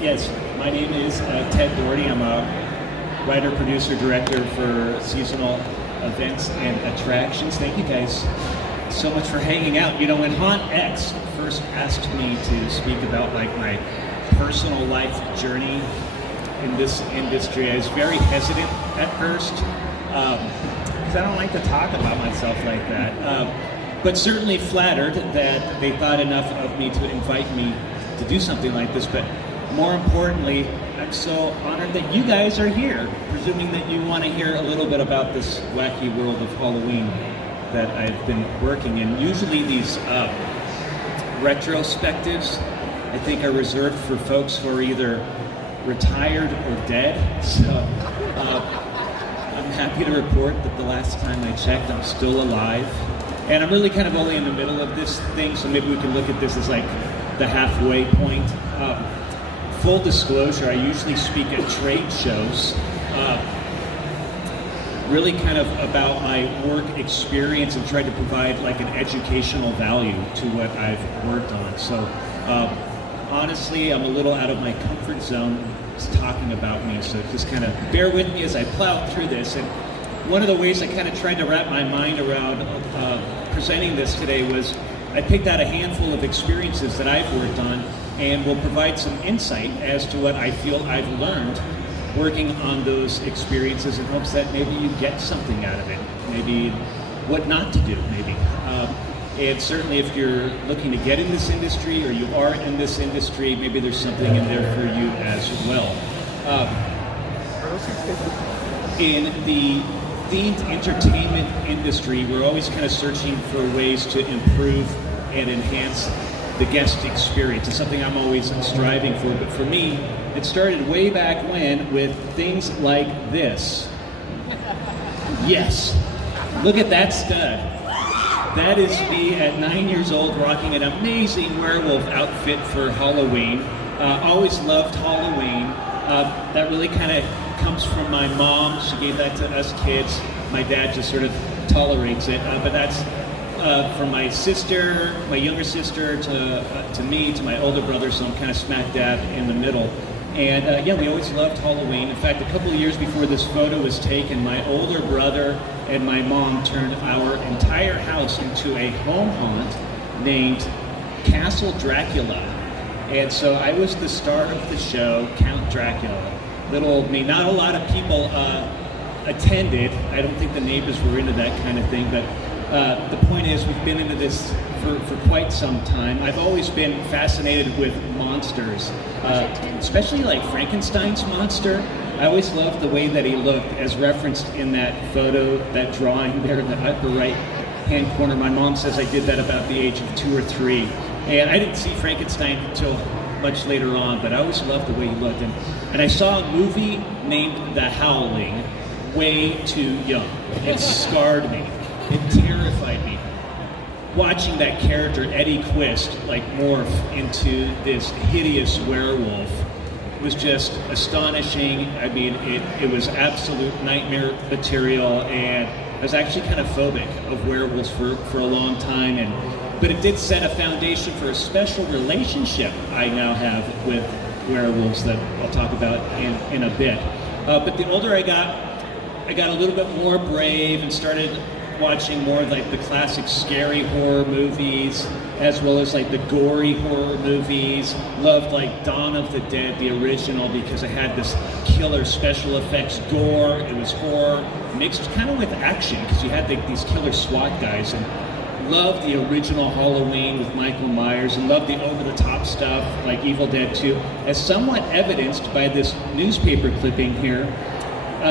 Yes, my name is Ted Dougherty. I'm a writer, producer, director for seasonal events and attractions. Thank you guys so much for hanging out. You know, when Haunt X first asked me to speak about like my personal life journey in this industry, I was very hesitant at first because I don't like to talk about myself like that. But certainly flattered that they thought enough of me to invite me to do something like this. But more importantly, I'm so honored that you guys are here, presuming that you want to hear a little bit about this wacky world of Halloween that I've been working in. Usually these retrospectives, I think, are reserved for folks who are either retired or dead. So I'm happy to report that the last time I checked, I'm still alive. And I'm really kind of only in the middle of this thing, so maybe we can look at this as like the halfway point. Full disclosure, I usually speak at trade shows, really kind of about my work experience and try to provide like an educational value to what I've worked on. So honestly, I'm a little out of my comfort zone just talking about me, so just kind of bear with me as I plow through this. And one of the ways I kind of tried to wrap my mind around presenting this today was I picked out a handful of experiences that I've worked on and will provide some insight as to what I feel I've learned working on those experiences in hopes that maybe you get something out of it, maybe what not to do, maybe. And certainly if you're looking to get in this industry or you are in this industry, maybe there's something in there for you as well. In the themed entertainment industry, we're always kind of searching for ways to improve and enhance the guest experience. It's something I'm always striving for, but for me, it started way back when with things like this. Yes, look at that stud. That is me at 9 years old rocking an amazing werewolf outfit for Halloween. Always loved Halloween. That really kind of comes from my mom. She gave that to us kids. My dad just sort of tolerates it, but that's from my sister, my younger sister, to me, to my older brother, so I'm kind of smack dab in the middle. And yeah, we always loved Halloween. In fact, a couple of years before this photo was taken, my older brother and my mom turned our entire house into a home haunt named Castle Dracula. And so I was the star of the show, Count Dracula. Little old me. Not a lot of people attended. I don't think the neighbors were into that kind of thing, but the point is, we've been into this for quite some time. I've always been fascinated with monsters, especially like Frankenstein's monster. I always loved the way that he looked, as referenced in that photo, that drawing there in the upper right-hand corner. My mom says I did that about the age of 2 or 3. And I didn't see Frankenstein until much later on, but I always loved the way he looked. And I saw a movie named The Howling way too young. It scarred me. It terrified me. Watching that character, Eddie Quist, like morph into this hideous werewolf was just astonishing. I mean, it was absolute nightmare material, and I was actually kind of phobic of werewolves for a long time. But it did set a foundation for a special relationship I now have with werewolves that I'll talk about in a bit. But the older I got a little bit more brave and started watching more like the classic scary horror movies, as well as like the gory horror movies. Loved like Dawn of the Dead, the original, because it had this killer special effects gore. It was horror mixed kind of with action, because you had like these killer SWAT guys. And loved the original Halloween with Michael Myers, and loved the over-the-top stuff like Evil Dead 2, as somewhat evidenced by this newspaper clipping here.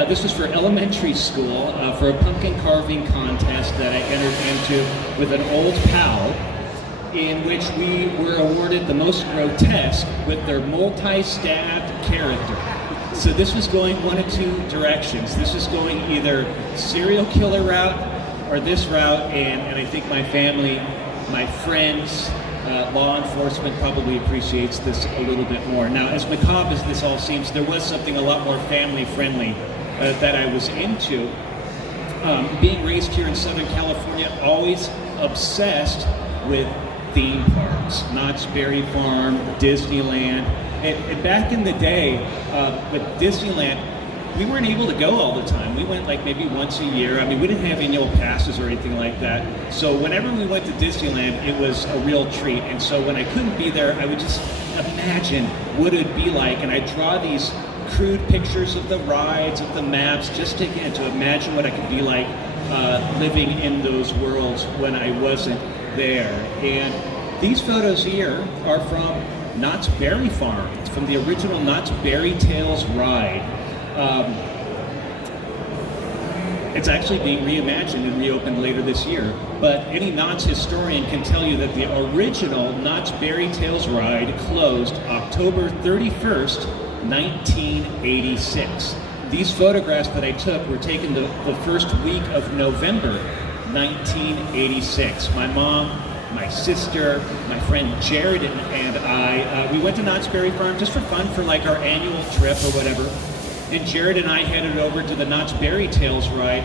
This was for elementary school, for a pumpkin carving contest that I entered into with an old pal, in which we were awarded the most grotesque with their multi-stabbed character. So this was going one of two directions. This was going either serial killer route or this route, and I think my family, my friends, law enforcement probably appreciates this a little bit more. Now, as macabre as this all seems, there was something a lot more family-friendly that I was into. Being raised here in Southern California, always obsessed with theme parks, Knott's Berry Farm, Disneyland. And back in the day, with Disneyland, we weren't able to go all the time. We went like maybe once a year. I mean, we didn't have annual passes or anything like that. So whenever we went to Disneyland, it was a real treat. And so when I couldn't be there, I would just imagine what it would be like. And I'd draw these crude pictures of the rides, of the maps, just to imagine what I could be like living in those worlds when I wasn't there. And these photos here are from Knott's Berry Farm. It's from the original Knott's Berry Tales ride. It's actually being reimagined and reopened later this year. But any Knott's historian can tell you that the original Knott's Berry Tales ride closed October 31st, 1986. These photographs that I took were taken the first week of November 1986. My mom, my sister, my friend Jared, and I, we went to Knott's Berry Farm just for fun, for like our annual trip or whatever. And Jared and I headed over to the Knott's Berry Tales ride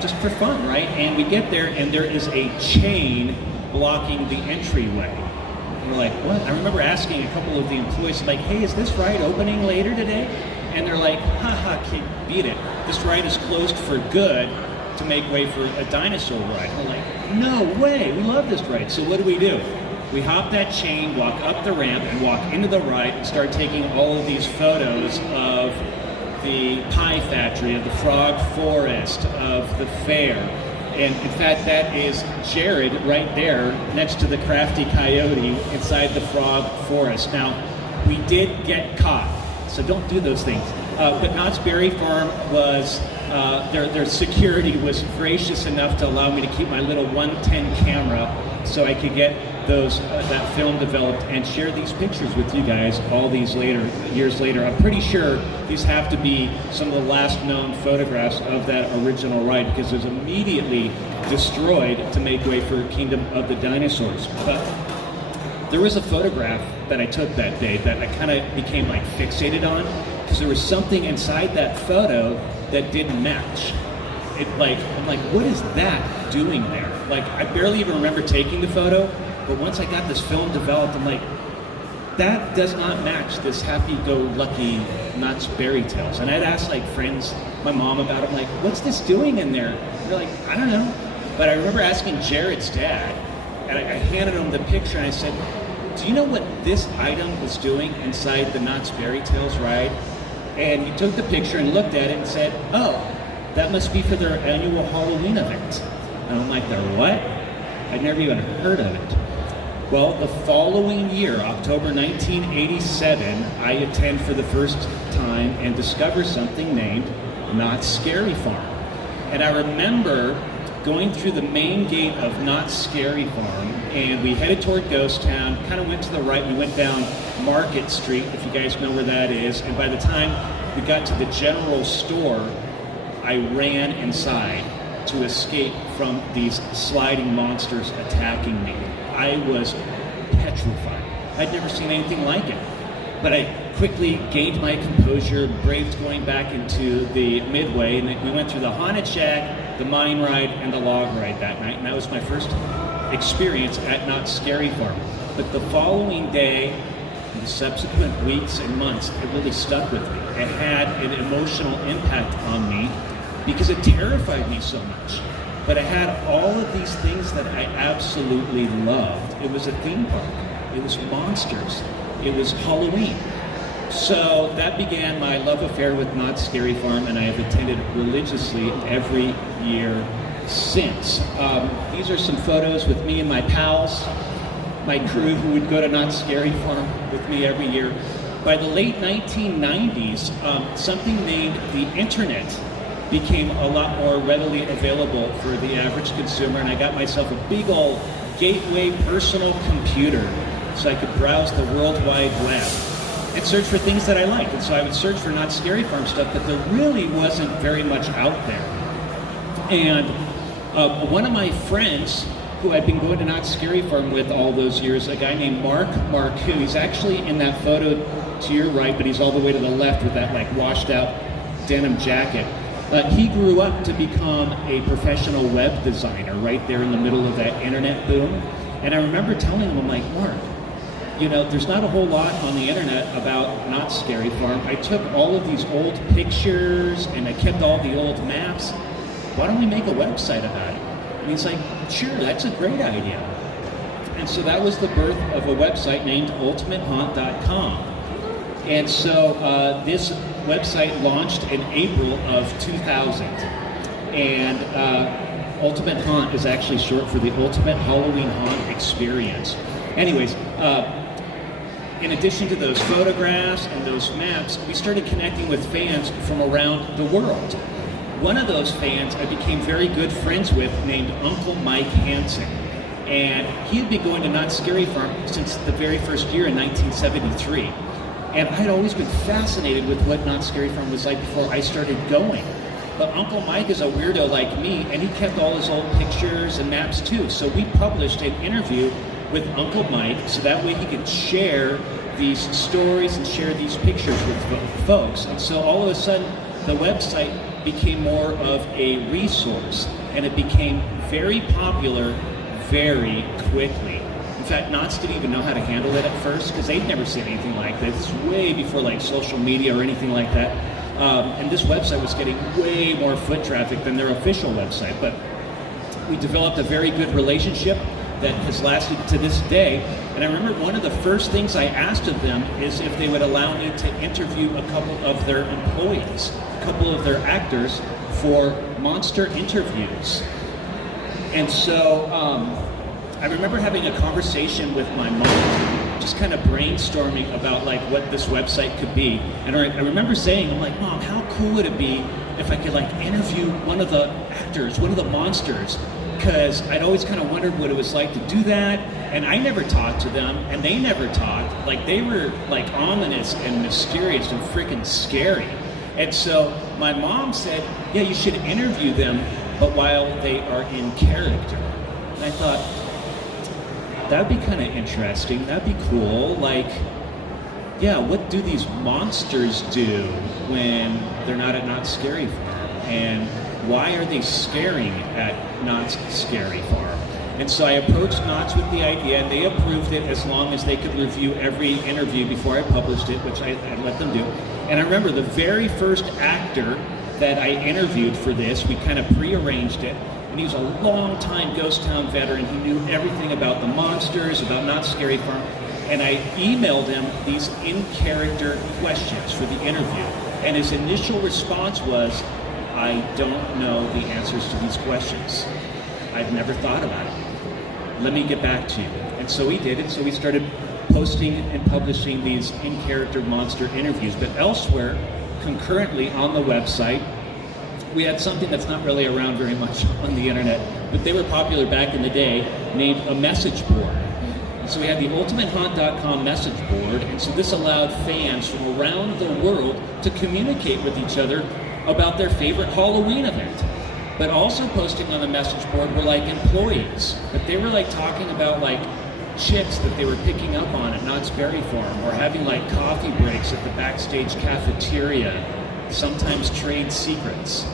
just for fun, right? And we get there, and there is a chain blocking the entryway. And we're like, what? I remember asking a couple of the employees, like, hey, is this ride opening later today? And they're like, haha, can't beat it. This ride is closed for good to make way for a dinosaur ride. We're like, no way, we love this ride. So what do? We hop that chain, walk up the ramp, and walk into the ride and start taking all of these photos of the pie factory, of the frog forest, of the fair. And in fact, that is Jared right there next to the crafty coyote inside the frog forest. Now, we did get caught, so don't do those things. But Knott's Berry Farm was, their security was gracious enough to allow me to keep my little 110 camera so I could get that film developed and share these pictures with you guys all these years later. I'm pretty sure these have to be some of the last known photographs of that original ride, because it was immediately destroyed to make way for Kingdom of the Dinosaurs. But there was a photograph that I took that day that I kind of became like fixated on, because there was something inside that photo that didn't match. I'm like, what is that doing there? Like, I barely even remember taking the photo, but once I got this film developed, I'm like, that does not match this happy-go-lucky Knott's Berry Tales. And I'd ask like friends, my mom, about it. I'm like, what's this doing in there? And they're like, I don't know. But I remember asking Jared's dad, and I handed him the picture, and I said, do you know what this item is doing inside the Knott's Berry Tales ride? And he took the picture and looked at it and said, oh, that must be for their annual Halloween event. And I'm like, their what? I'd never even heard of it. Well, the following year, October 1987, I attend for the first time and discover something named Knott's Scary Farm. And I remember going through the main gate of Knott's Scary Farm, and we headed toward Ghost Town, kind of went to the right, we went down Market Street, if you guys know where that is, and by the time we got to the general store, I ran inside to escape from these sliding monsters attacking me. I was petrified. I'd never seen anything like it. But I quickly gained my composure, braved going back into the Midway, and we went through the Haunted Shack, the Mine Ride, and the Log Ride that night, and that was my first experience at Knott's Scary Farm. But the following day, the subsequent weeks and months, it really stuck with me. It had an emotional impact on me because it terrified me so much. But it had all of these things that I absolutely loved. It was a theme park. It was monsters. It was Halloween. So that began my love affair with Knott's Scary Farm, and I have attended religiously every year since. These are some photos with me and my pals, my crew who would go to Knott's Scary Farm with me every year. By the late 1990s, something named the internet became a lot more readily available for the average consumer, and I got myself a big old gateway personal computer so I could browse the World Wide Web and search for things that I liked. And so I would search for Knott's Scary Farm stuff, but there really wasn't very much out there. And one of my friends who I'd been going to Knott's Scary Farm with all those years, a guy named Mark Marcoux, he's actually in that photo to your right, but he's all the way to the left with that like washed out denim jacket. He grew up to become a professional web designer right there in the middle of that internet boom. And I remember telling him, I'm like, Mark, you know, there's not a whole lot on the internet about Knott's Scary Farm. I took all of these old pictures and I kept all the old maps. Why don't we make a website about it? And he's like, sure, that's a great idea. And so that was the birth of a website named ultimatehaunt.com. And so this website launched in April of 2000. And Ultimate Haunt is actually short for the Ultimate Halloween Haunt Experience. Anyways, in addition to those photographs and those maps, we started connecting with fans from around the world. One of those fans I became very good friends with, named Uncle Mike Hansen. And he had been going to Knott's Scary Farm since the very first year in 1973. And I had always been fascinated with what Knott's Scary Farm was like before I started going. But Uncle Mike is a weirdo like me, and he kept all his old pictures and maps too. So we published an interview with Uncle Mike so that way he could share these stories and share these pictures with folks. And so all of a sudden, the website became more of a resource, and it became very popular very quickly. In fact, Knotts didn't even know how to handle it at first because they'd never seen anything like this. This is way before like social media or anything like that. And this website was getting way more foot traffic than their official website. But we developed a very good relationship that has lasted to this day. And I remember one of the first things I asked of them is if they would allow me to interview a couple of their employees, a couple of their actors for monster interviews. And so I remember having a conversation with my mom, just kind of brainstorming about like what this website could be. And I remember saying, I'm like, Mom, how cool would it be if I could like interview one of the actors, one of the monsters? Because I'd always kind of wondered what it was like to do that, and I never talked to them, and they never talked. Like they were like ominous and mysterious and freaking scary. And so my mom said, yeah, you should interview them, but while they are in character. And I thought, that'd be kind of interesting, that'd be cool. Like, yeah, what do these monsters do when they're not at Knott's Scary Farm? And why are they scaring at Knott's Scary Farm? And so I approached Knott's with the idea, and they approved it as long as they could review every interview before I published it, which I let them do. And I remember the very first actor that I interviewed for this, we kind of pre-arranged it, and he was a long-time Ghost Town veteran. He knew everything about the monsters, about Knott's Scary Farm, and I emailed him these in-character questions for the interview. And his initial response was, I don't know the answers to these questions. I've never thought about it. Let me get back to you. And so he did it. So we started posting and publishing these in-character monster interviews. But elsewhere, concurrently on the website, we had something that's not really around very much on the internet, but they were popular back in the day, named a message board. And so we had the ultimatehaunt.com message board, and so this allowed fans from around the world to communicate with each other about their favorite Halloween event. But also posting on the message board were like employees, but they were like talking about like chicks that they were picking up on at Knott's Berry Farm, or having like coffee breaks at the backstage cafeteria, sometimes trade secrets.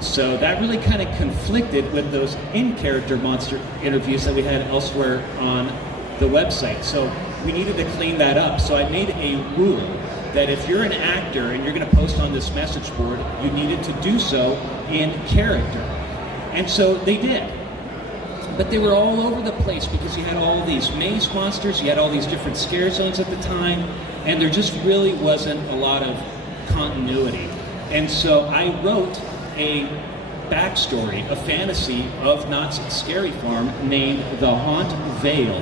So that really kind of conflicted with those in-character monster interviews that we had elsewhere on the website. So we needed to clean that up. So I made a rule that if you're an actor and you're going to post on this message board, you needed to do so in character. And so they did. But they were all over the place because you had all these maze monsters, you had all these different scare zones at the time, and there just really wasn't a lot of continuity. And so I wrote a backstory, a fantasy of Knott's Scary Farm named The Haunt Veil.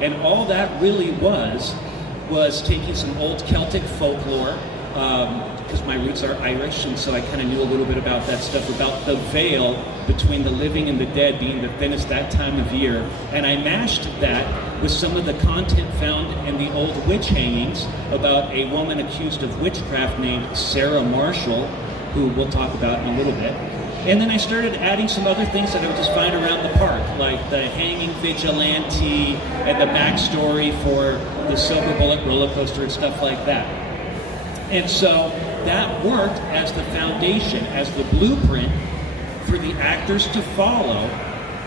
And all that really was taking some old Celtic folklore, because my roots are Irish, and so I kind of knew a little bit about that stuff, about the veil between the living and the dead being the thinnest that time of year. And I mashed that with some of the content found in the old witch hangings about a woman accused of witchcraft named Sarah Marshall, who we'll talk about in a little bit. And then I started adding some other things that I would just find around the park, like the hanging vigilante and the backstory for the Silver Bullet roller coaster and stuff like that. And so that worked as the foundation, as the blueprint for the actors to follow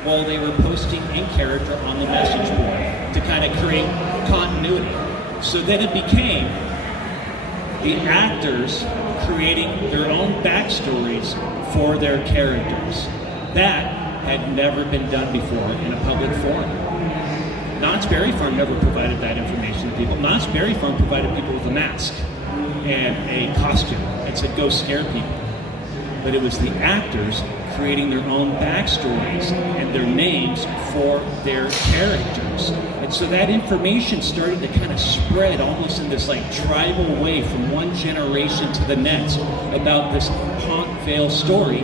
while they were posting in character on the message board to kind of create continuity. So then it became the actors creating their own backstories for their characters. That had never been done before in a public forum. Knott's Berry Farm never provided that information to people. Knott's Berry Farm provided people with a mask and a costume and said, go scare people. But it was the actors creating their own backstories and their names for their characters. And so that information started to kind of spread almost in this like tribal way from one generation to the next about this Haunt Vale story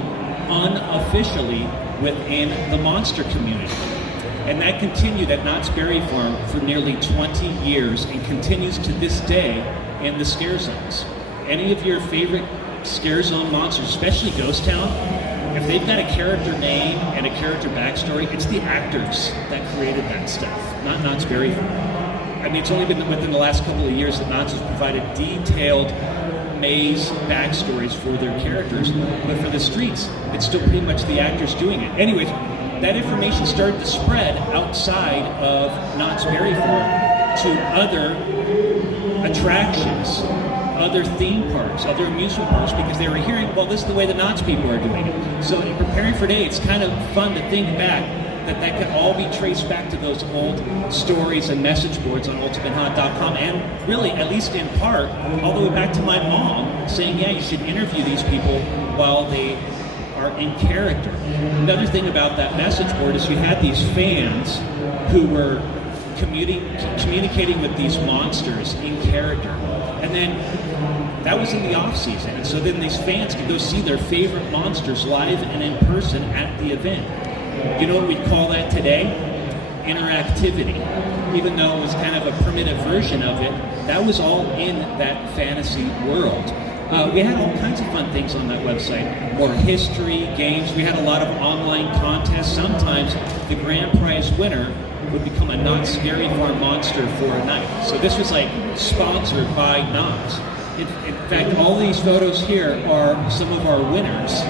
unofficially within the monster community. And that continued at Knott's Berry Farm for nearly 20 years and continues to this day in the scare zones. Any of your favorite scare zone monsters, especially Ghost Town, if they've got a character name and a character backstory, it's the actors that created that stuff, not Knott's Berry Farm. I mean, it's only been within the last couple of years that Knott's has provided detailed maze backstories for their characters, but for the streets, it's still pretty much the actors doing it. Anyways, that information started to spread outside of Knott's Berry Farm to other attractions, other theme parks, other amusement parks, because they were hearing, well, this is the way the Knott's people are doing it. So in preparing for today, it's kind of fun to think back that could all be traced back to those old stories and message boards on ultimatehaunt.com, and really, at least in part, all the way back to my mom saying, yeah, you should interview these people while they are in character. Another thing about that message board is you had these fans who were communicating with these monsters in character. And then that was in the off season. And so then these fans could go see their favorite monsters live and in person at the event. You know what we call that today? Interactivity. Even though it was kind of a primitive version of it, that was all in that fantasy world. We had all kinds of fun things on that website. More history, games. We had a lot of online contests. Sometimes the grand prize winner would become a Knott's Scary Farm monster for a night. So this was like sponsored by Knott's. In fact, all these photos here are some of our winners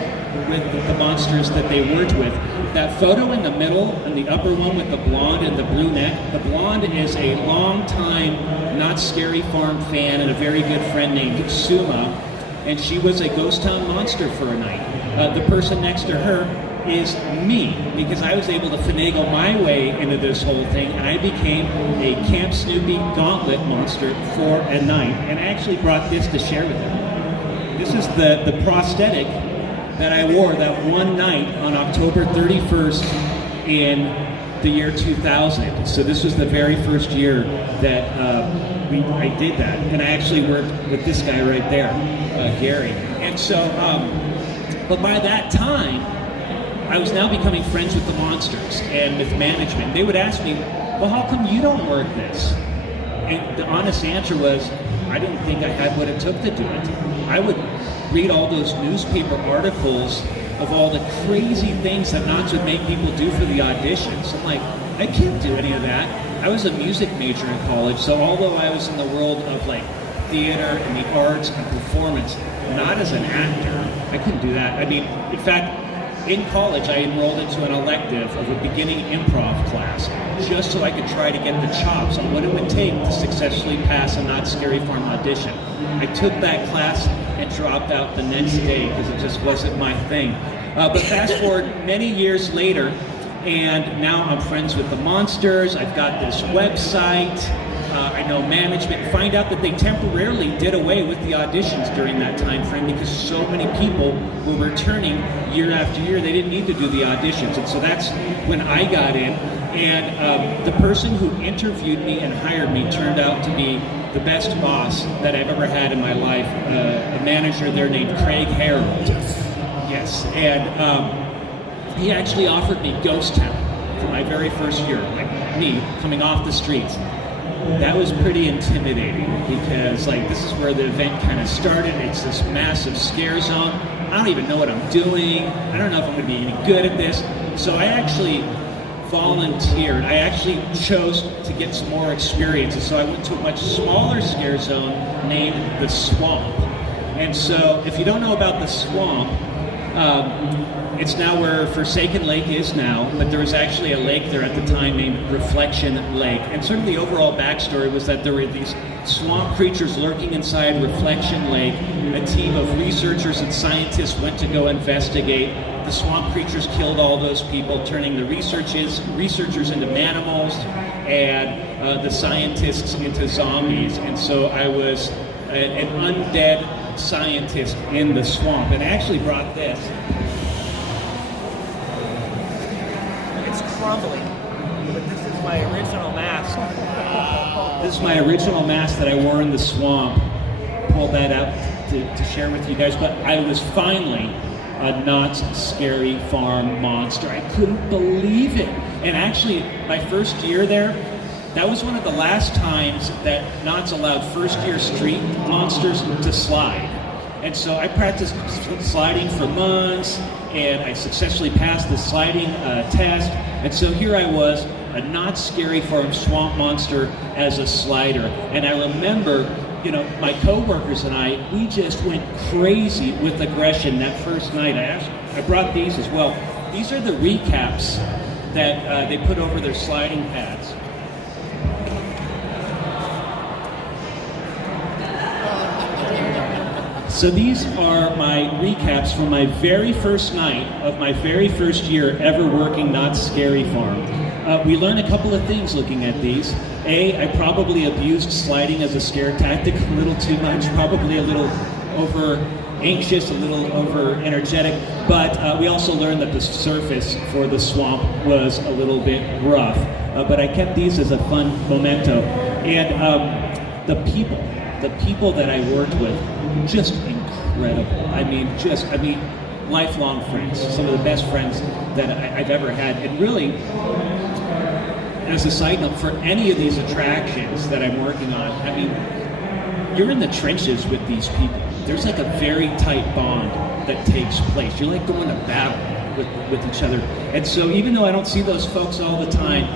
with the monsters that they worked with. That photo in the middle and the upper one with the blonde and the brunette, the blonde is a longtime Knott's Scary Farm fan and a very good friend named Suma, and she was a ghost town monster for a night. The person next to her is me, because I was able to finagle my way into this whole thing, and I became a Camp Snoopy gauntlet monster for a night, and I actually brought this to share with them. This is the prosthetic that I wore that one night on October 31st in the year 2000. So this was the very first year that I did that, and I actually worked with this guy right there, Gary. And so, but by that time, I was now becoming friends with the monsters and with management. They would ask me, well, how come you don't work this? And the honest answer was, I didn't think I had what it took to do it. I would read all those newspaper articles of all the crazy things that Knott's would make people do for the auditions. I'm like, I can't do any of that. I was a music major in college, so although I was in the world of like theater and the arts and performance, not as an actor, I couldn't do that. I mean, in fact, in college, I enrolled into an elective of a beginning improv class just so I could try to get the chops on what it would take to successfully pass a Knott's Scary Farm audition. I took that class and dropped out the next day because it just wasn't my thing. But fast forward many years later, and now I'm friends with the monsters. I've got this website. I know management. Find out that they temporarily did away with the auditions during that time frame because so many people were returning year after year. They didn't need to do the auditions, and so that's when I got in. And the person who interviewed me and hired me turned out to be the best boss that I've ever had in my life. A manager there named Craig Harold. Yes, and he actually offered me Ghost Town for my very first year, like me coming off the streets. That was pretty intimidating because like this is where the event kind of started. It's this massive scare zone. I don't even know what I'm doing. I don't know if I'm going to be any good at this. So I actually volunteered. I actually chose to get some more experience. And so I went to a much smaller scare zone named the Swamp. And so if you don't know about the Swamp, It's now where Forsaken Lake is now, but there was actually a lake there at the time named Reflection Lake. And sort of the overall backstory was that there were these swamp creatures lurking inside Reflection Lake. A team of researchers and scientists went to go investigate. The swamp creatures killed all those people, turning the researchers into manimals and the scientists into zombies. And so I was an undead scientist in the swamp. And I actually brought this. It's crumbling, but this is my original mask. This is my original mask that I wore in the swamp. Pulled that out to share with you guys. But I was finally a Knott's Scary Farm monster. I couldn't believe it. And actually, my first year there, that was one of the last times that Knott's allowed first-year street monsters to slide. And so I practiced sliding for months, and I successfully passed the sliding test. And so here I was, a Knott's Scary Farm swamp monster as a slider. And I remember, you know, my coworkers and I, we just went crazy with aggression that first night. I brought these as well. These are the recaps that they put over their sliding pads. So these are my recaps from my very first night of my very first year ever working Knott's Scary Farm. We learned a couple of things looking at these. A, I probably abused sliding as a scare tactic a little too much, probably a little over anxious, a little over energetic, but we also learned that the surface for the swamp was a little bit rough. But I kept these as a fun memento. And the people that I worked with, just incredible. I mean, lifelong friends, some of the best friends that I've ever had. And really, as a side note, for any of these attractions that I'm working on, I mean, you're in the trenches with these people. There's like a very tight bond that takes place. You're like going to battle with each other. And so even though I don't see those folks all the time,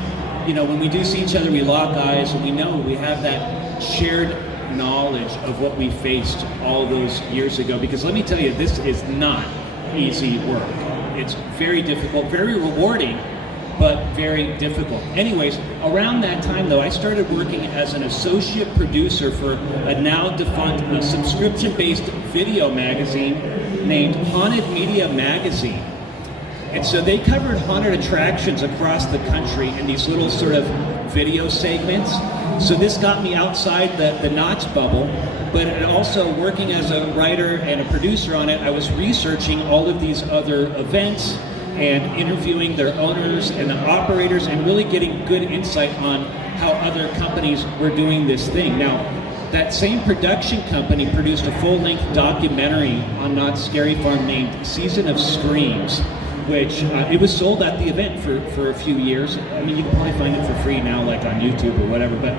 you know, when we do see each other, we lock eyes and we know we have that shared knowledge of what we faced all those years ago. Because let me tell you, this is not easy work. It's very difficult, very rewarding, but very difficult. Anyways, around that time though, I started working as an associate producer for a now defunct subscription-based video magazine named Haunted Media Magazine. And so they covered haunted attractions across the country in these little sort of video segments. So this got me outside the Knott's bubble, but also working as a writer and a producer on it, I was researching all of these other events and interviewing their owners and the operators and really getting good insight on how other companies were doing this thing. Now, that same production company produced a full-length documentary on Knott's Scary Farm named Season of Screams, which it was sold at the event for a few years. I mean, you can probably find it for free now, like on YouTube or whatever, but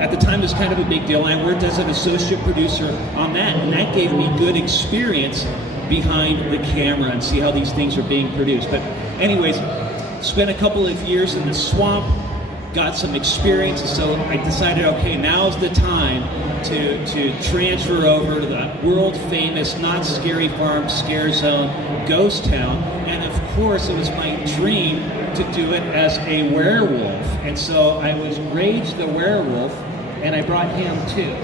at the time it was kind of a big deal. And I worked as an associate producer on that, and that gave me good experience behind the camera and see how these things are being produced. But anyways, spent a couple of years in the swamp, got some experience, so I decided, okay, now's the time to transfer over to the world famous Knott's Scary Farm Scare Zone Ghost Town. And of course, it was my dream to do it as a werewolf. And so I was Rage the Werewolf, and I brought him too.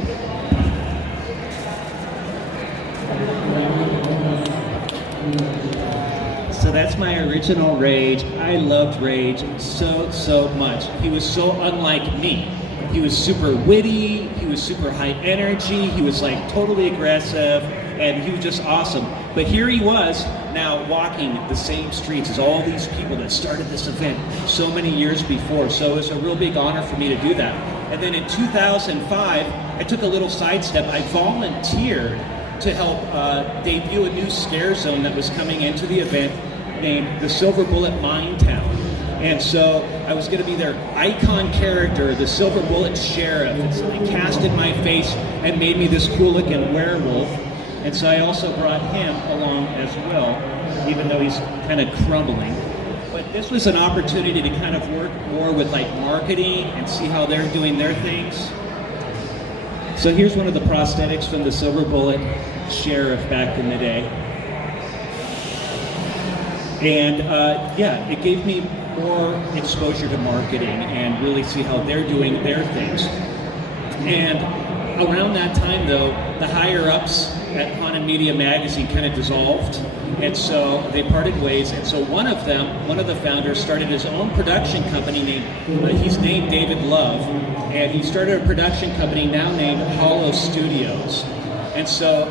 So that's my original Rage. I loved Rage so much. He was so unlike me. He was super witty, he was super high energy, he was like totally aggressive, and he was just awesome. But here he was now walking the same streets as all these people that started this event so many years before. So it was a real big honor for me to do that. And then in 2005, I took a little sidestep. I volunteered to help debut a new scare zone that was coming into the event named the Silver Bullet Mine Town. And so I was going to be their icon character, the Silver Bullet Sheriff. And so they casted my face and made me this cool looking werewolf. And so I also brought him along as well, even though he's kind of crumbling. But this was an opportunity to kind of work more with like marketing and see how they're doing their things. So here's one of the prosthetics from the Silver Bullet Sheriff back in the day. And yeah, it gave me more exposure to marketing and really see how they're doing their things. And around that time, though, the higher-ups at Haunted Media Magazine kind of dissolved, and so they parted ways. And so one of the founders, started his own production company he's named David Love, and he started a production company now named Hollow Studios. And so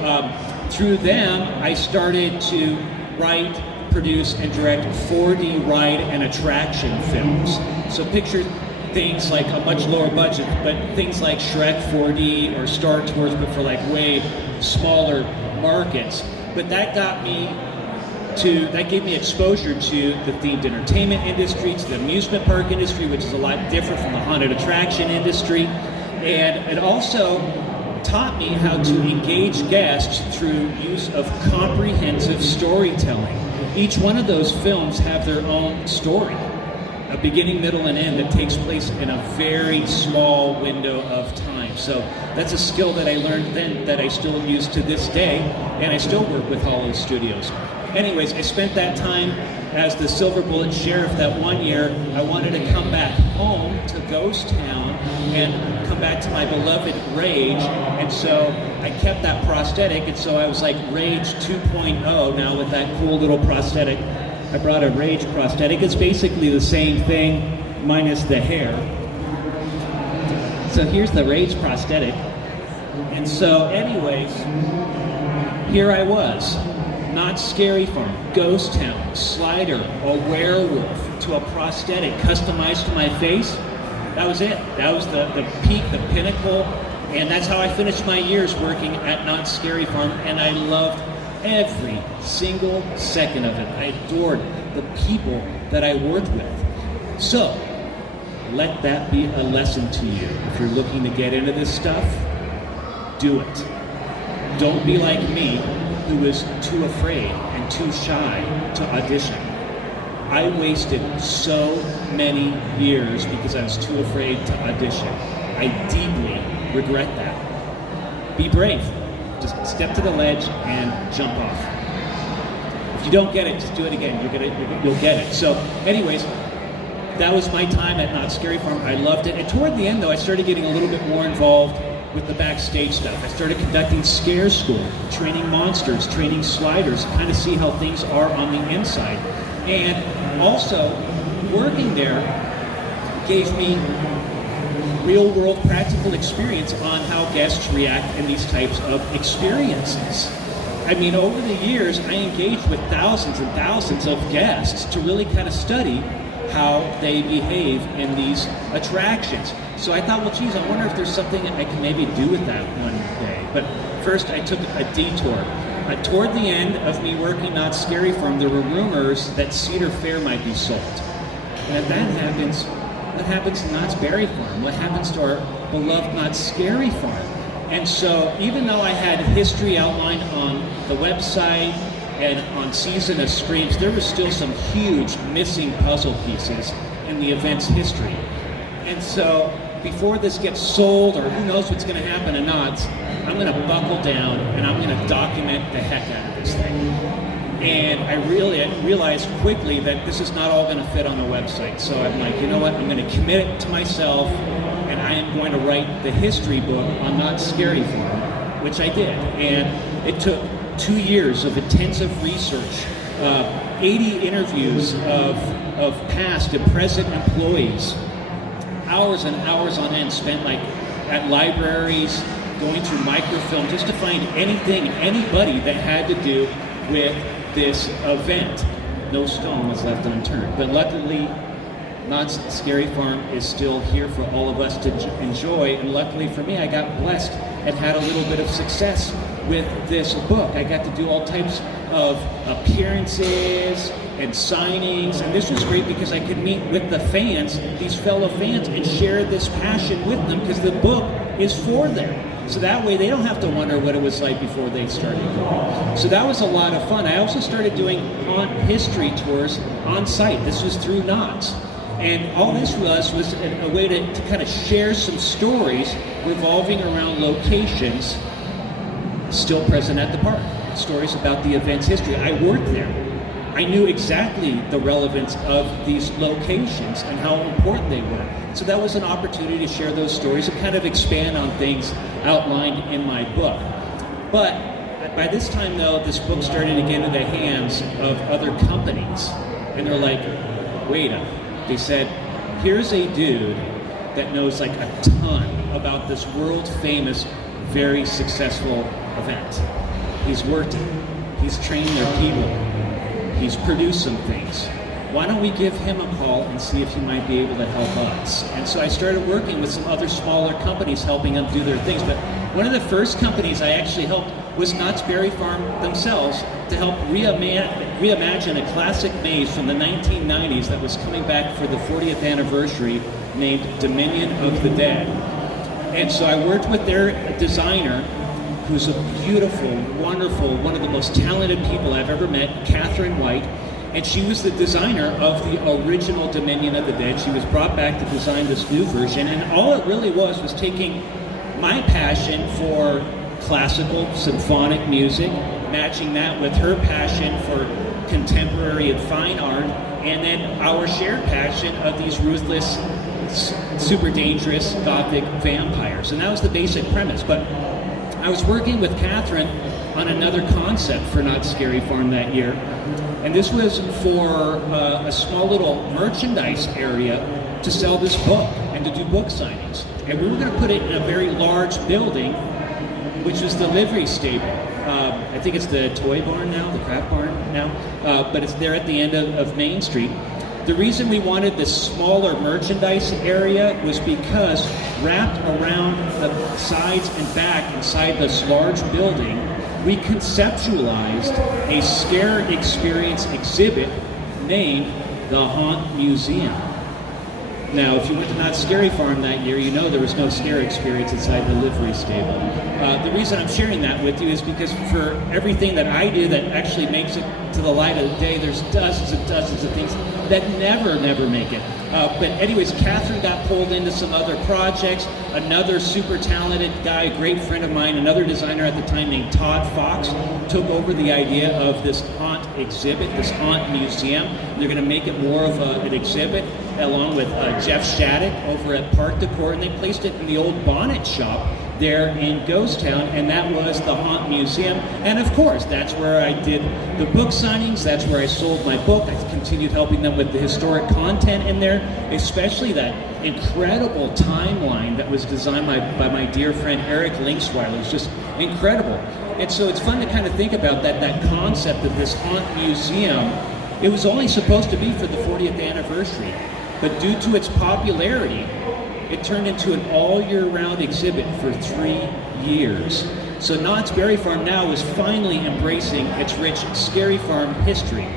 through them, I started to write, produce, and direct 4D ride and attraction films. So picture things like a much lower budget, but things like Shrek 4D or Star Tours, but for like way smaller markets. But that gave me exposure to the themed entertainment industry, to the amusement park industry, which is a lot different from the haunted attraction industry. And it also taught me how to engage guests through use of comprehensive storytelling. Each one of those films have their own story, a beginning, middle, and end that takes place in a very small window of time. So that's a skill that I learned then that I still use to this day, and I still work with Hollow Studios. Anyways, I spent that time as the Silver Bullet Sheriff that one year. I wanted to come back home to Ghost Town and come back to my beloved Rage, and so I kept that prosthetic, and so I was like Rage 2.0 now with that cool little prosthetic. I brought a Rage prosthetic. It's basically the same thing minus the hair. So here's the Rage prosthetic. And so anyways, here I was. Knott's Scary Farm, Ghost Town, Slider, a werewolf, to a prosthetic customized to my face. That was it. That was the peak, the pinnacle. And that's how I finished my years working at Knott's Scary Farm. And I loved every single second of it. I adored the people that I worked with. So, let that be a lesson to you. If you're looking to get into this stuff, do it. Don't be like me, who was too afraid and too shy to audition. I wasted so many years because I was too afraid to audition. I deeply regret that. Be brave. Just step to the ledge and jump off. If you don't get it, just do it again. You'll get it. So anyways, that was my time at Knott's Scary Farm. I loved it. And toward the end, though, I started getting a little bit more involved with the backstage stuff. I started conducting scare school, training monsters, training sliders, kind of see how things are on the inside. And also, working there gave me real-world practical experience on how guests react in these types of experiences. I mean, over the years, I engaged with thousands and thousands of guests to really kind of study how they behave in these attractions. So I thought, well, geez, I wonder if there's something I can maybe do with that one day. But first, I took a detour. Toward the end of me working Knott's Scary Farm, there were rumors that Cedar Fair might be sold. And if that happens, what happens to Knott's Berry Farm? What happens to our beloved Knott's Scary Farm? And so, even though I had history outlined on the website and on Season of Screams, there were still some huge missing puzzle pieces in the event's history. And so, before this gets sold, or who knows what's going to happen to Knott's, I'm going to buckle down and I'm going to document the heck out of this thing. And I realized quickly that this is not all going to fit on the website. So I'm like, you know what? I'm going to commit it to myself, and I am going to write the history book on Knott's Scary Farm, which I did. And it took 2 years of intensive research, 80 interviews of past and present employees, hours and hours on end spent like at libraries, going through microfilm just to find anything, anybody that had to do with this event. No stone was left unturned. But luckily, Knott's Scary Farm is still here for all of us to enjoy. And luckily for me, I got blessed and had a little bit of success with this book. I got to do all types of appearances and signings, and this was great because I could meet with the fans, these fellow fans, and share this passion with them because the book is for them. So that way they don't have to wonder what it was like before they started going. So that was a lot of fun. I also started doing haunt history tours on site. This was through Knott's. And all this was a way to kind of share some stories revolving around locations still present at the park. Stories about the event's history. I worked there. I knew exactly the relevance of these locations and how important they were. So that was an opportunity to share those stories and kind of expand on things outlined in my book. But by this time, though, this book started to get into the hands of other companies. And they're like, wait a minute. They said, here's a dude that knows like a ton about this world-famous, very successful event. He's worked it. He's trained their people. He's produced some things. Why don't we give him a call and see if he might be able to help us? And so I started working with some other smaller companies, helping them do their things. But one of the first companies I actually helped was Knott's Berry Farm themselves to help reimagine a classic maze from the 1990s that was coming back for the 40th anniversary named Dominion of the Dead. And so I worked with their designer, who's a beautiful, wonderful, one of the most talented people I've ever met, Catherine White, and she was the designer of the original Dominion of the Dead. She was brought back to design this new version, and all it really was taking my passion for classical symphonic music, matching that with her passion for contemporary and fine art, and then our shared passion of these ruthless, super dangerous Gothic vampires. And that was the basic premise. But I was working with Catherine on another concept for Knott's Scary Farm that year, and this was for a small little merchandise area to sell this book and to do book signings. And we were going to put it in a very large building, which was the livery stable. I think it's the toy barn now, the craft barn now, but it's there at the end of Main Street. The reason we wanted this smaller merchandise area was because wrapped around the sides and back inside this large building, we conceptualized a scare experience exhibit named the Haunt Museum. Now, if you went to Knott's Scary Farm that year, you know there was no scare experience inside the livery stable. The reason I'm sharing that with you is because for everything that I do that actually makes it to the light of the day, there's dozens and dozens of things that never make it. But anyways, Catherine got pulled into some other projects. Another super talented guy, a great friend of mine, another designer at the time named Todd Fox, took over the idea of this haunt exhibit, this haunt museum. They're going to make it more of an exhibit, along with Jeff Shattuck over at Park Decor, and they placed it in the old bonnet shop there in Ghost Town, and that was the Haunt Museum. And of course, that's where I did the book signings, that's where I sold my book. I continued helping them with the historic content in there, especially that incredible timeline that was designed by my dear friend Eric Linksweiler. It's just incredible. And so it's fun to kind of think about that concept of this Haunt Museum. It was only supposed to be for the 40th anniversary, but due to its popularity, it turned into an all-year-round exhibit for 3 years. So Knott's Berry Farm now is finally embracing its rich Scary Farm history.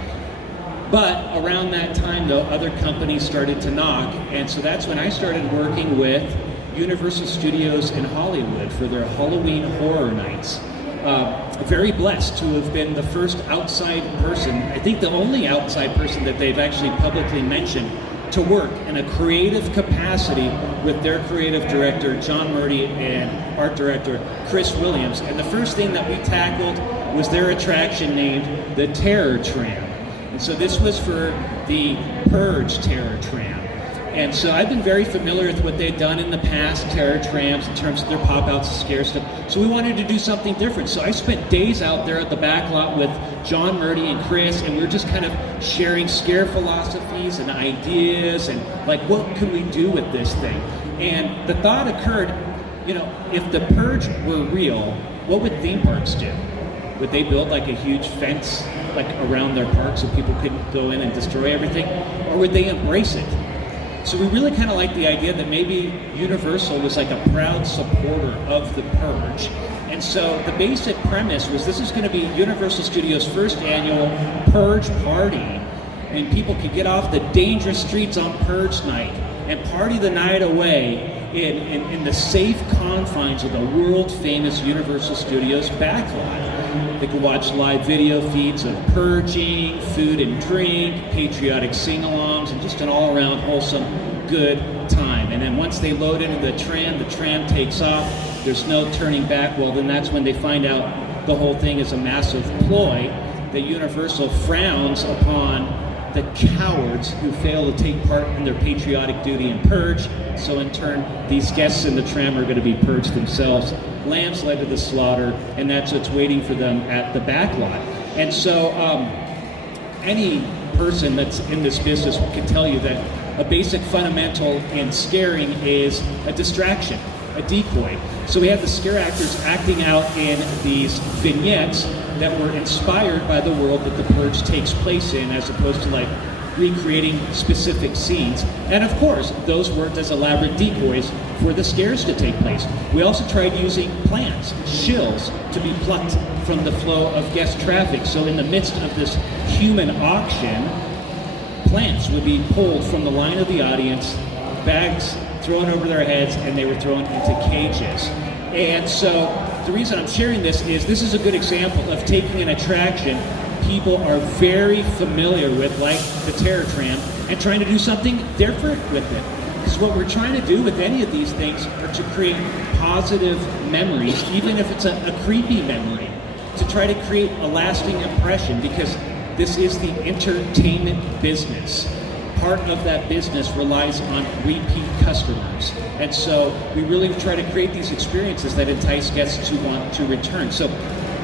But around that time, though, other companies started to knock, and so that's when I started working with Universal Studios in Hollywood for their Halloween Horror Nights. Very blessed to have been the first outside person, I think the only outside person that they've actually publicly mentioned, to work in a creative capacity with their creative director, John Murdy, and art director, Chris Williams. And the first thing that we tackled was their attraction named the Terror Tram. And so this was for the Purge Terror Tram. And so I've been very familiar with what they've done in the past, Terror Trams, in terms of their pop-outs and scare stuff. So we wanted to do something different. So I spent days out there at the back lot with John Murdy and Chris, and we were just kind of sharing scare philosophies and ideas and like, what could we do with this thing? And the thought occurred, you know, if the Purge were real, what would theme parks do? Would they build like a huge fence like around their park so people couldn't go in and destroy everything? Or would they embrace it? So we really kind of like the idea that maybe Universal was like a proud supporter of the Purge. And so the basic premise was this is going to be Universal Studios' first annual Purge party. And people could get off the dangerous streets on Purge night and party the night away in the safe confines of the world-famous Universal Studios backlot. They could watch live video feeds of purging, food and drink, patriotic sing-alongs, and just an all-around wholesome good time. And then once they load into the tram takes off, there's no turning back. Well, then that's when they find out the whole thing is a massive ploy that Universal frowns upon the cowards who fail to take part in their patriotic duty and purge. So in turn, these guests in the tram are going to be purged themselves. Lambs led to the slaughter, and that's what's waiting for them at the back lot. And so any person that's in this business can tell you that a basic fundamental in scaring is a distraction, a decoy. So we have the scare actors acting out in these vignettes that were inspired by the world that the purge takes place in, as opposed to like recreating specific scenes. And of course, those worked as elaborate decoys for the scares to take place. We also tried using plants, shills, to be plucked from the flow of guest traffic. So in the midst of this human auction, plants would be pulled from the line of the audience, bags thrown over their heads, and they were thrown into cages. And so the reason I'm sharing this is a good example of taking an attraction people are very familiar with, like the Terror Tram, and trying to do something different with it. Because what we're trying to do with any of these things are to create positive memories, even if it's a creepy memory, to try to create a lasting impression, because this is the entertainment business. Part of that business relies on repeat customers. And so we really try to create these experiences that entice guests to want to return. So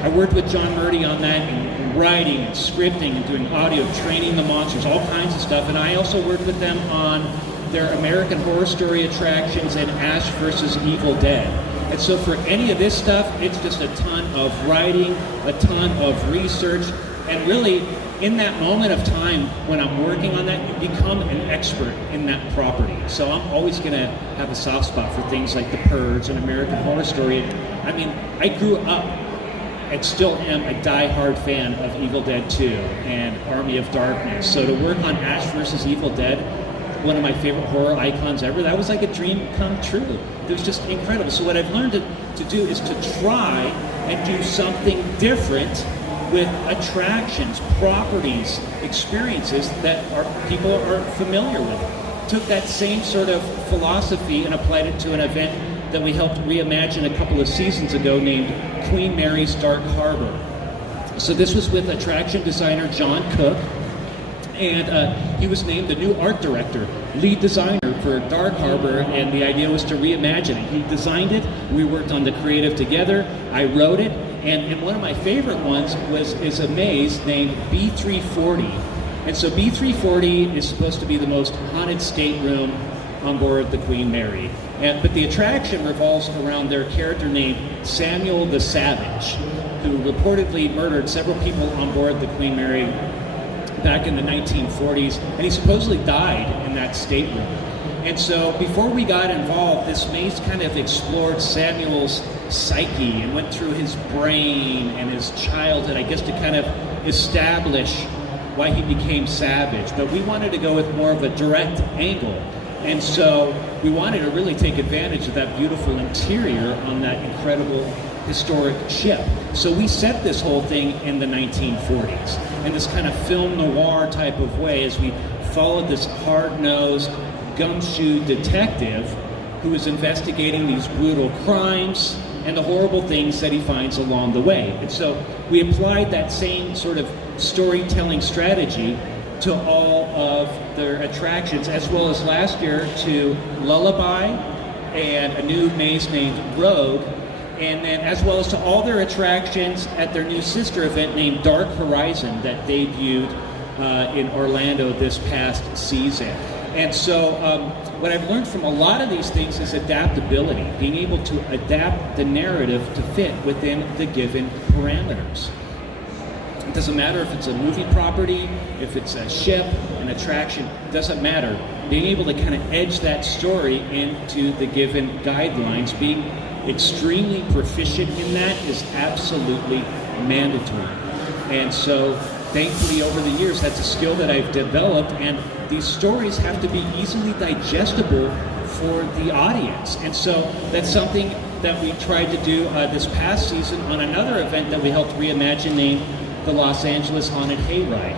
I worked with John Murdy on that, and writing and scripting and doing audio, training the monsters, all kinds of stuff. And I also worked with them on their American Horror Story attractions and Ash vs. Evil Dead. And so for any of this stuff, it's just a ton of writing, a ton of research, and really in that moment of time when I'm working on that, you become an expert in that property. So I'm always going to have a soft spot for things like The Purge and American Horror Story. I mean, I grew up and still am a die-hard fan of Evil Dead 2 and Army of Darkness. So to work on Ash vs. Evil Dead, one of my favorite horror icons ever, that was like a dream come true. It was just incredible. So what I've learned to do is to try and do something different with attractions, properties, experiences that people are familiar with. Took that same sort of philosophy and applied it to an event that we helped reimagine a couple of seasons ago named Queen Mary's Dark Harbor. So this was with attraction designer John Cook, and he was named the new art director, lead designer for Dark Harbor, and the idea was to reimagine it. He designed it, we worked on the creative together, I wrote it, and one of my favorite ones is a maze named B340. And so B340 is supposed to be the most haunted stateroom on board the Queen Mary. But the attraction revolves around their character named Samuel the Savage, who reportedly murdered several people on board the Queen Mary back in the 1940s, and he supposedly died in that stateroom. And so before we got involved, this maze kind of explored Samuel's psyche and went through his brain and his childhood, I guess, to kind of establish why he became savage. But we wanted to go with more of a direct angle. And so we wanted to really take advantage of that beautiful interior on that incredible historic ship. So we set this whole thing in the 1940s in this kind of film noir type of way, as we followed this hard-nosed, gumshoe detective who is investigating these brutal crimes and the horrible things that he finds along the way. And so we applied that same sort of storytelling strategy to all of their attractions, as well as last year to Lullaby and a new maze named Rogue, and then as well as to all their attractions at their new sister event named Dark Horizon that debuted in Orlando this past season. And so what I've learned from a lot of these things is adaptability, being able to adapt the narrative to fit within the given parameters. It doesn't matter if it's a movie property, if it's a ship, an attraction, it doesn't matter. Being able to kind of edge that story into the given guidelines, being extremely proficient in that is absolutely mandatory. And so thankfully over the years, that's a skill that I've developed, and these stories have to be easily digestible for the audience. And so that's something that we tried to do this past season on another event that we helped reimagine named the Los Angeles Haunted Hayride.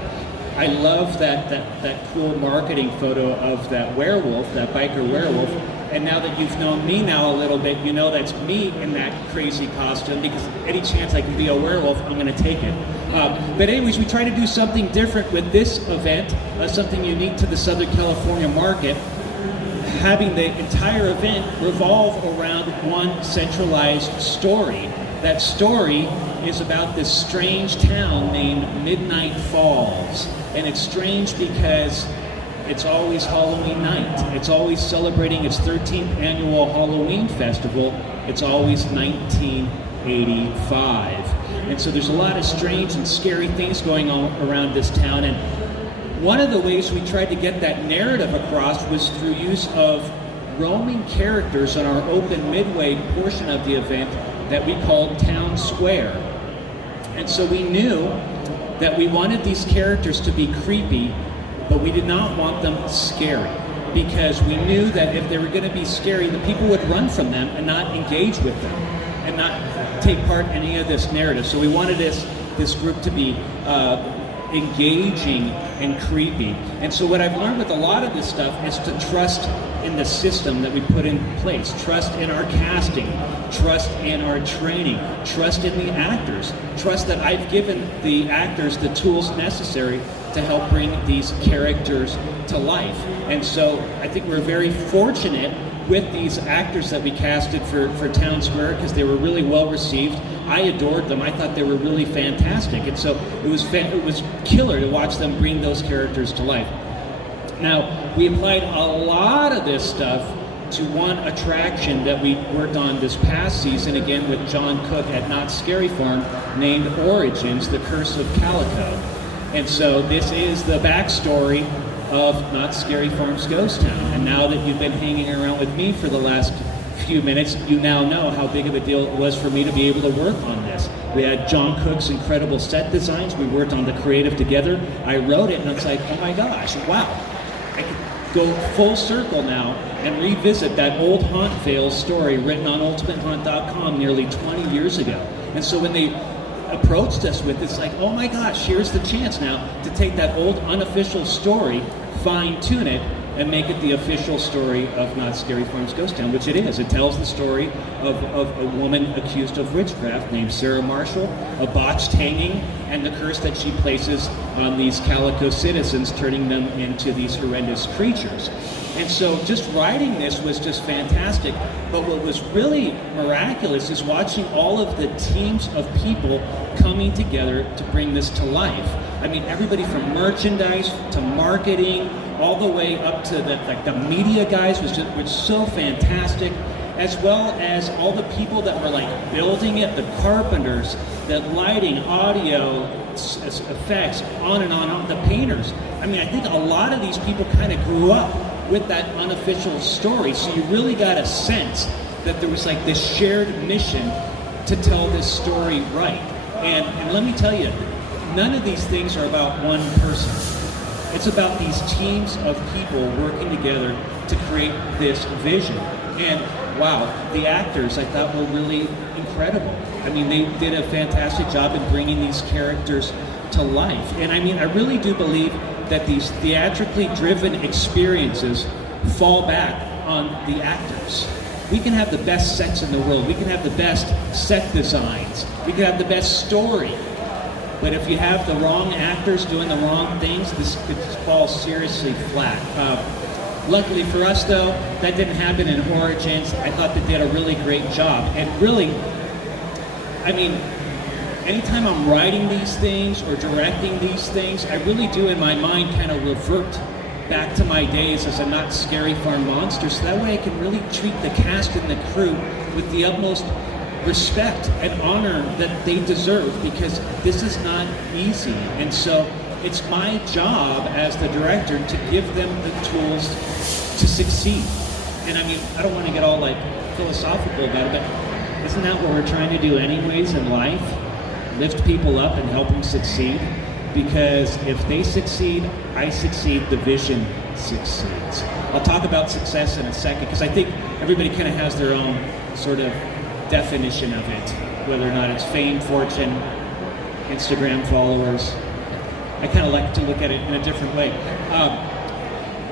I love that cool marketing photo of that werewolf, that biker werewolf, And now that you've known me now a little bit, you know that's me in that crazy costume, because any chance I can be a werewolf, I'm going to take it. But anyways, we try to do something different with this event, something unique to the Southern California market, having the entire event revolve around one centralized story. That story is about this strange town named Midnight Falls. And it's strange because it's always Halloween night. It's always celebrating its 13th annual Halloween festival. It's always 1985. And so there's a lot of strange and scary things going on around this town. And one of the ways we tried to get that narrative across was through use of roaming characters on our open midway portion of the event that we called Town Square. And so we knew that we wanted these characters to be creepy, but we did not want them scary, because we knew that if they were going to be scary, the people would run from them and not engage with them and not take part in any of this narrative. So we wanted this group to be engaging and creepy. And so what I've learned with a lot of this stuff is to trust in the system that we put in place, trust in our casting, trust in our training, trust in the actors, trust that I've given the actors the tools necessary to help bring these characters to life. And so I think we're very fortunate with these actors that we casted for Town Square, because they were really well received. I adored them. I thought they were really fantastic. And so it was killer to watch them bring those characters to life. Now, we applied a lot of this stuff to one attraction that we worked on this past season, again with John Cook at Knott Scary Farm, named Origins, The Curse of Calico. And so this is the backstory of Knott Scary Farm's Ghost Town. And now that you've been hanging around with me for the last few minutes, you now know how big of a deal it was for me to be able to work on this. We had John Cook's incredible set designs. We worked on the creative together. I wrote it, and it's like, oh my gosh, wow. I could go full circle now and revisit that old Haunt Veil story written on ultimatehaunt.com nearly 20 years ago. And so when they approached us with, it's like, oh my gosh, here's the chance now to take that old unofficial story, fine-tune it, and make it the official story of Knott Scary Farm's Ghost Town, which it is. It tells the story of a woman accused of witchcraft named Sarah Marshall, a botched hanging, and the curse that she places on these calico citizens, turning them into these horrendous creatures. And so just writing this was just fantastic. But what was really miraculous is watching all of the teams of people coming together to bring this to life. I mean, everybody from merchandise to marketing, all the way up to the media guys was so fantastic, as well as all the people that were like building it, the carpenters, the lighting, audio, effects, on and on, the painters. I mean, I think a lot of these people kind of grew up with that unofficial story, so you really got a sense that there was like this shared mission to tell this story right. And let me tell you, none of these things are about one person. It's about these teams of people working together to create this vision. And wow, the actors I thought were really incredible. I mean, they did a fantastic job in bringing these characters to life. And I mean, I really do believe that these theatrically driven experiences fall back on the actors. We can have the best sets in the world. We can have the best set designs. We can have the best story. But if you have the wrong actors doing the wrong things, this could fall seriously flat. Luckily for us, though, that didn't happen in Origins. I thought they did a really great job. And really, I mean, anytime I'm writing these things or directing these things, I really do in my mind kind of revert back to my days as a Knott Scary Farm monster, so that way I can really treat the cast and the crew with the utmost respect and honor that they deserve, because this is not easy. And so it's my job as the director to give them the tools to succeed. And I mean, I don't want to get all like philosophical about it, but isn't that what we're trying to do anyways in life? Lift people up and help them succeed. Because if they succeed, I succeed, the vision succeeds. I'll talk about success in a second, because I think everybody kind of has their own sort of definition of it, whether or not it's fame, fortune, Instagram followers. I kind of like to look at it in a different way.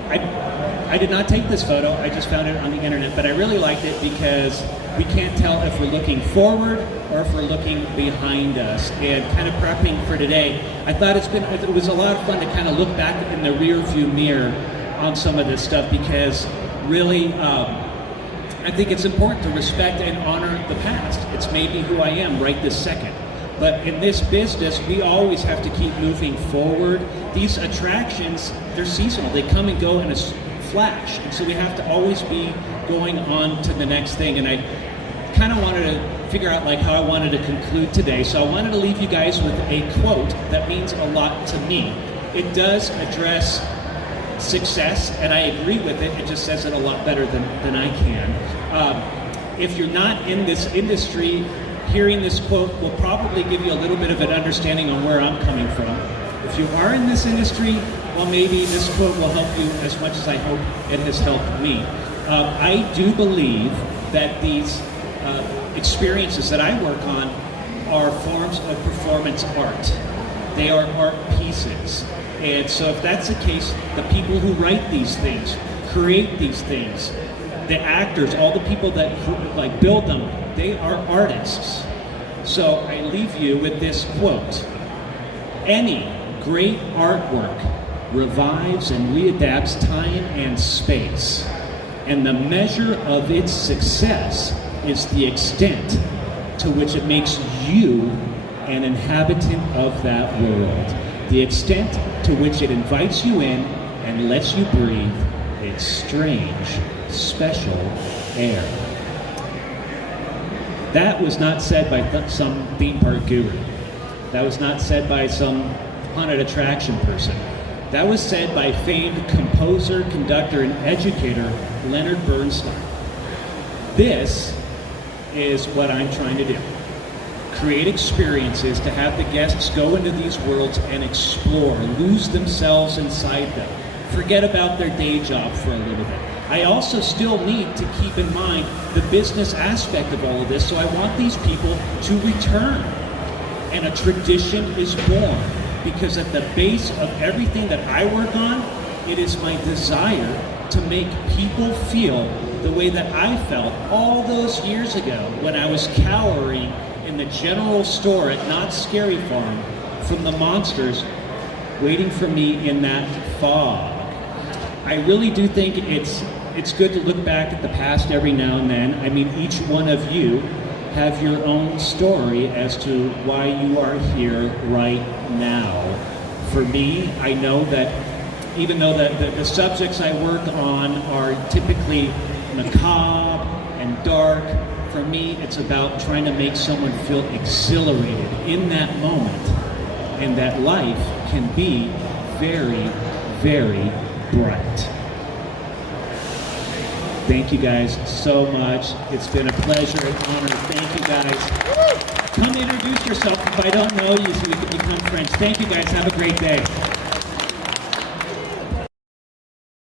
I did not take this photo, I just found it on the internet, but I really liked it because we can't tell if we're looking forward or if we're looking behind us. And kind of prepping for today, I thought it was a lot of fun to kind of look back in the rear view mirror on some of this stuff, because really I think it's important to respect and honor the past. It's maybe who I am right this second. But in this business, we always have to keep moving forward. These attractions, they're seasonal. They come and go in a flash. And so we have to always be going on to the next thing. And I kind of wanted to figure out like how I wanted to conclude today. So I wanted to leave you guys with a quote that means a lot to me. It does address success, and I agree with it. It just says it a lot better than I can. If you're not in this industry, hearing this quote will probably give you a little bit of an understanding on where I'm coming from. If you are in this industry, well, maybe this quote will help you as much as I hope it has helped me. I do believe that these experiences that I work on are forms of performance art. They are art pieces. And so if that's the case, the people who write these things, create these things, the actors, all the people that like build them, they are artists. So I leave you with this quote: any great artwork revives and readapts time and space, and the measure of its success is the extent to which it makes you an inhabitant of that world, the extent to which it invites you in and lets you breathe its strange, special air. That was not said by some theme park guru. That was not said by some haunted attraction person. That was said by famed composer, conductor, and educator Leonard Bernstein. This is what I'm trying to do. Create experiences to have the guests go into these worlds and explore, lose themselves inside them. Forget about their day job for a little bit. I also still need to keep in mind the business aspect of all of this, so I want these people to return. And a tradition is born, because at the base of everything that I work on, it is my desire to make people feel the way that I felt all those years ago when I was cowering in the general store at Knott's Scary Farm from the monsters waiting for me in that fog. I really do think it's good to look back at the past every now and then. I mean, each one of you have your own story as to why you are here right now. For me, I know that even though the subjects I work on are typically macabre and dark, for me, it's about trying to make someone feel exhilarated in that moment, and that life can be very, very bright. Thank you guys so much. It's been a pleasure and honor. Thank you guys. Come introduce yourself. If I don't know you, so we can become friends. Thank you guys. Have a great day.